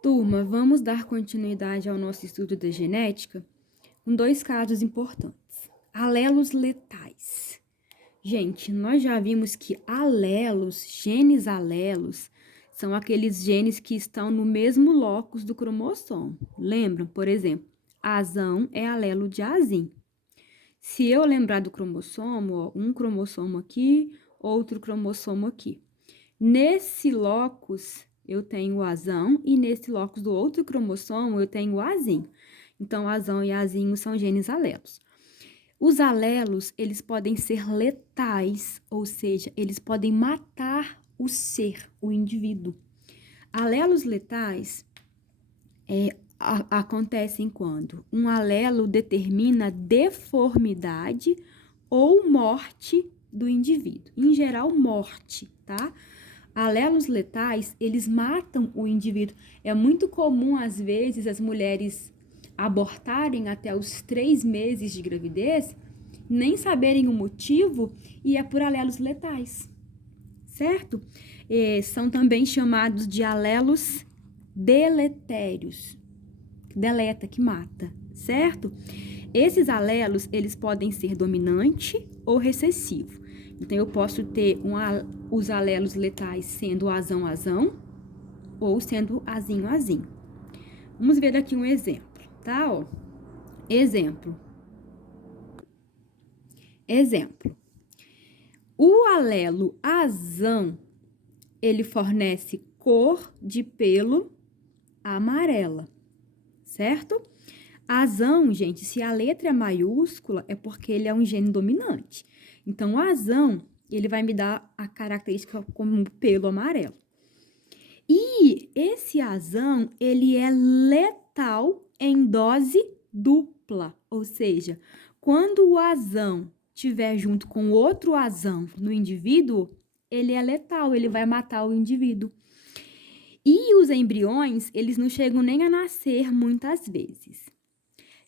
Turma, vamos dar continuidade ao nosso estudo da genética com dois casos importantes. Alelos letais. Gente, nós já vimos que alelos, genes alelos, são aqueles genes que estão no mesmo locus do cromossomo. Lembram? Por exemplo, azão é alelo de azim. Se eu lembrar do cromossomo, ó, um cromossomo aqui, outro cromossomo aqui. Nesse locus, eu tenho o azão e nesse locus do outro cromossomo, eu tenho o azinho. Então, azão e azinho são genes alelos. Os alelos, eles podem ser letais, ou seja, eles podem matar o ser, o indivíduo. Alelos letais acontecem quando um alelo determina deformidade ou morte do indivíduo. Em geral, morte, tá? Alelos letais, eles matam o indivíduo. É muito comum, às vezes, as mulheres abortarem até os 3 meses de gravidez, nem saberem o motivo, e é por alelos letais, certo? São também chamados de alelos deletérios, que deleta, que mata, certo? Esses alelos, eles podem ser dominante ou recessivo. Então, eu posso ter os alelos letais sendo azão-azão ou sendo azinho-azinho. Vamos ver aqui um exemplo, tá? Ó, exemplo. O alelo azão, ele fornece cor de pelo amarela, certo? Azão, gente, se a letra é maiúscula, é porque ele é um gene dominante. Então, o azão, ele vai me dar a característica como pelo amarelo. E esse azão, ele é letal em dose dupla. Ou seja, quando o azão estiver junto com outro azão no indivíduo, ele é letal, ele vai matar o indivíduo. E os embriões, eles não chegam nem a nascer muitas vezes.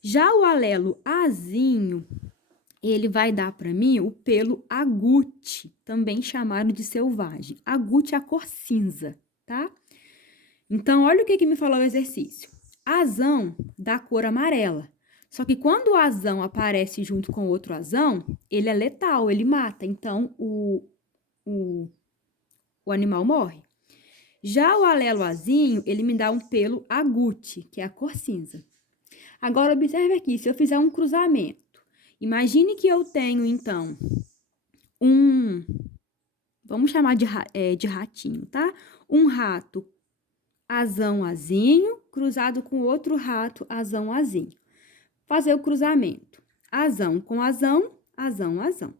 Já o alelo azinho, ele vai dar para mim o pelo agute, também chamado de selvagem. Agute é a cor cinza, tá? Então, olha o que me falou o exercício. Azão dá cor amarela. Só que quando o azão aparece junto com outro azão, ele é letal, ele mata. Então, o animal morre. Já o alelo azinho, ele me dá um pelo agute, que é a cor cinza. Agora, observe aqui, se eu fizer um cruzamento, imagine que eu tenho, então, vamos chamar de ratinho, tá? Um rato azão-azinho, cruzado com outro rato azão-azinho. Fazer o cruzamento. Azão com azão, azão-azão.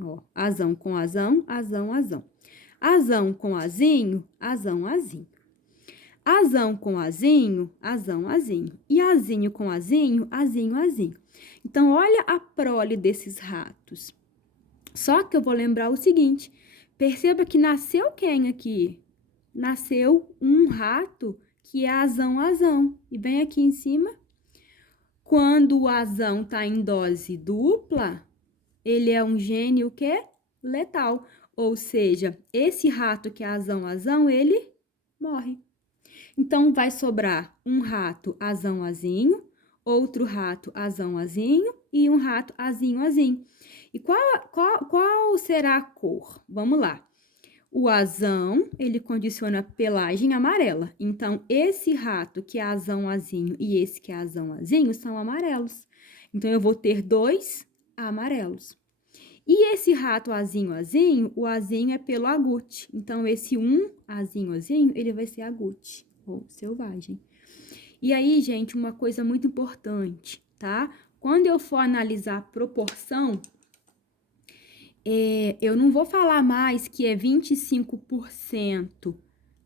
Ó, azão com azão, azão-azão. Azão com azinho, azão-azinho. Azão com azinho, azão-azinho. E azinho com azinho, azinho-azinho. Então, olha a prole desses ratos. Só que eu vou lembrar o seguinte, perceba que nasceu quem aqui? Nasceu um rato que é azão-azão. E bem aqui em cima, quando o azão está em dose dupla, ele é um gene o quê? Letal. Ou seja, esse rato que é azão-azão, ele morre. Então, vai sobrar um rato azão-azinho, outro rato azão-azinho e um rato azinho-azinho. E qual será a cor? Vamos lá. O azão, ele condiciona a pelagem amarela. Então, esse rato que é azão-azinho e esse que é azão-azinho são amarelos. Então, eu vou ter 2 amarelos. E esse rato azinho-azinho, o azinho é pelo agute. Então, esse azinho-azinho, ele vai ser agute, ou selvagem. E aí, gente, uma coisa muito importante, tá? Quando eu for analisar a proporção, eu não vou falar mais que é 25%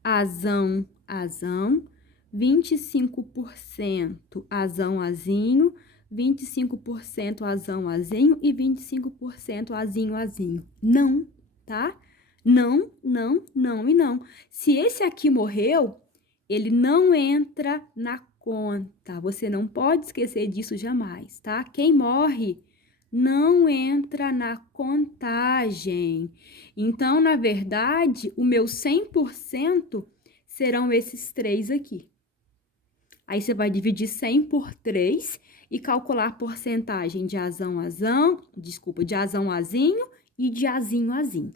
azão-azão, 25% azão-azinho, 25% azão-azinho e 25% azinho-azinho. Não, tá? Não, não, não e não. Se esse aqui morreu, ele não entra na conta. Você não pode esquecer disso jamais, tá? Quem morre não entra na contagem. Então, na verdade, o meu 100% serão esses 3 aqui. Aí, você vai dividir 100 por 3 e calcular a porcentagem de azão, azinho e de azinho, azinho.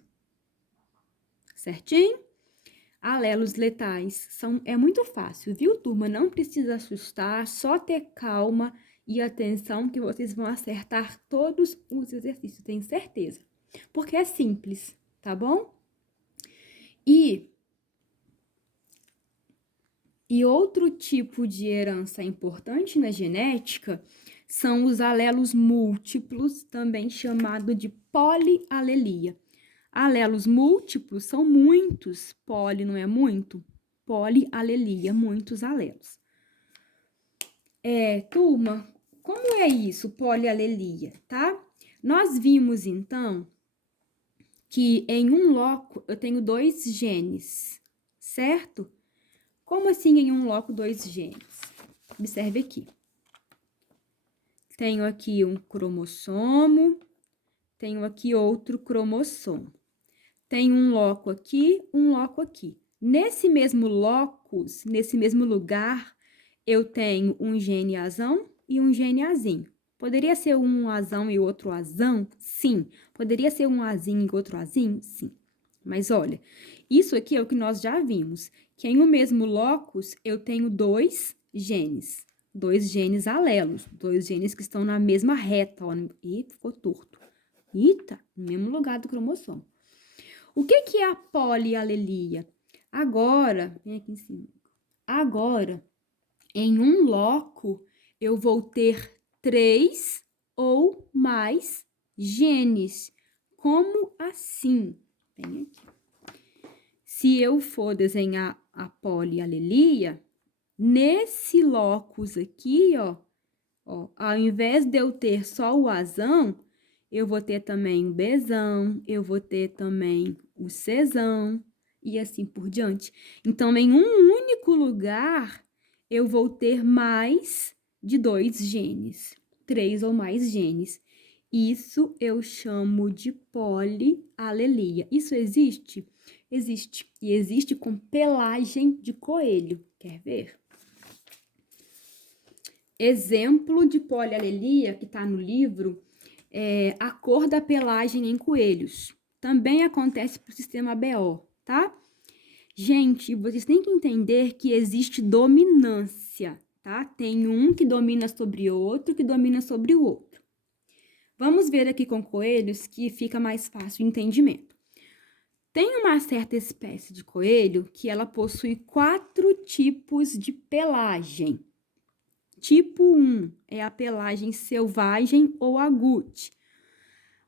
Certinho? Alelos letais é muito fácil, viu, turma? Não precisa assustar, só ter calma e atenção que vocês vão acertar todos os exercícios, tenho certeza. Porque é simples, tá bom? E outro tipo de herança importante na genética são os alelos múltiplos, também chamado de polialelia. Alelos múltiplos são muitos, poli não é muito? Polialelia, muitos alelos. Turma, como é isso, polialelia, tá? Nós vimos, então, que em um loco eu tenho 2 genes, certo? Como assim em um loco 2 genes? Observe aqui. Tenho aqui um cromossomo, tenho aqui outro cromossomo. Tem um loco aqui, um loco aqui. Nesse mesmo locus, nesse mesmo lugar, eu tenho um gene azão e um gene azinho. Poderia ser um azão e outro azão? Sim. Poderia ser um azinho e outro azinho? Sim. Mas olha, isso aqui é o que nós já vimos, que em um mesmo locus eu tenho 2 genes. 2 genes alelos, 2 genes que estão na mesma reta, ó. Ih, ficou torto. Eita, no mesmo lugar do cromossomo. O que é a polialelia? Agora, vem aqui em cima. Agora, em um loco, eu vou ter 3 ou mais genes. Como assim? Vem aqui. Se eu for desenhar a polialelia, nesse locus aqui, ó, ao invés de eu ter só o azão, eu vou ter também o Bzão, eu vou ter também o Czão e assim por diante. Então, em um único lugar, eu vou ter mais de 2 genes, 3 ou mais genes. Isso eu chamo de polialelia. Isso existe? Existe. E existe com pelagem de coelho. Quer ver? Exemplo de polialelia que está no livro é a cor da pelagem em coelhos. Também acontece para o sistema BO, tá? Gente, vocês têm que entender que existe dominância, tá? Tem um que domina sobre o outro, que domina sobre o outro. Vamos ver aqui com coelhos que fica mais fácil o entendimento. Tem uma certa espécie de coelho que ela possui 4 tipos de pelagem. Tipo 1 é a pelagem selvagem ou agute.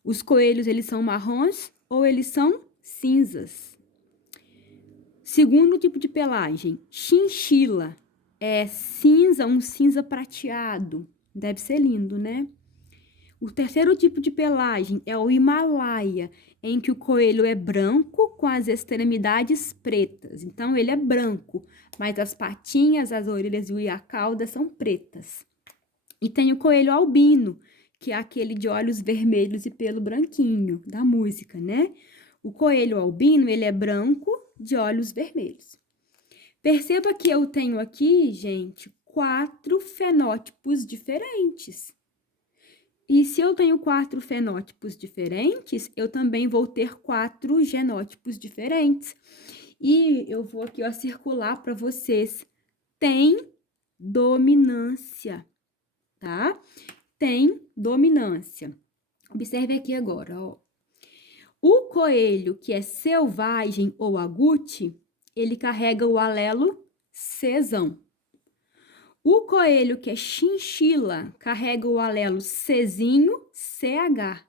Os coelhos, eles são marrons ou eles são cinzas. Segundo tipo de pelagem, chinchila. É cinza, um cinza prateado. Deve ser lindo, né? O terceiro tipo de pelagem é o Himalaia, em que o coelho é branco com as extremidades pretas. Então, ele é branco, mas as patinhas, as orelhas e a cauda são pretas. E tem o coelho albino, que é aquele de olhos vermelhos e pelo branquinho, da música, né? O coelho albino, ele é branco, de olhos vermelhos. Perceba que eu tenho aqui, gente, 4 fenótipos diferentes. E se eu tenho 4 fenótipos diferentes, eu também vou ter 4 genótipos diferentes. E eu vou aqui, ó, circular para vocês. Tem dominância, tá? Tem dominância. Observe aqui agora, ó. O coelho que é selvagem ou agute, ele carrega o alelo Czão. O coelho que é chinchila carrega o alelo Czinho, CH.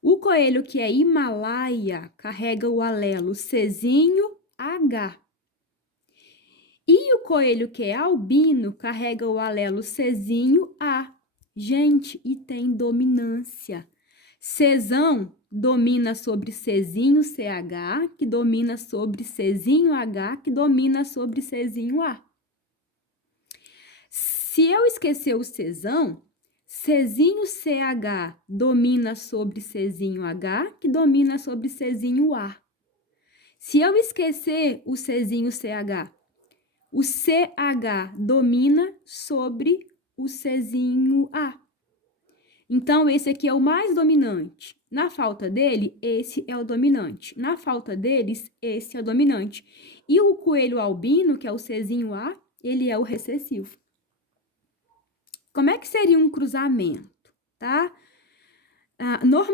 O coelho que é Himalaia carrega o alelo Czinho, H. E o coelho que é albino carrega o alelo Czinho, A. Gente, e tem dominância. Czão domina sobre Czinho, CH, que domina sobre Czinho, H, que domina sobre Czinho, A. Se eu esquecer o Czão, Czinho CH domina sobre Czinho H, que domina sobre Czinho A. Se eu esquecer o Czinho CH, o CH domina sobre o Czinho A. Então, esse aqui é o mais dominante. Na falta dele, esse é o dominante. Na falta deles, esse é o dominante. E o coelho albino, que é o Czinho A, ele é o recessivo. Como é que seria um cruzamento, tá? Normalmente,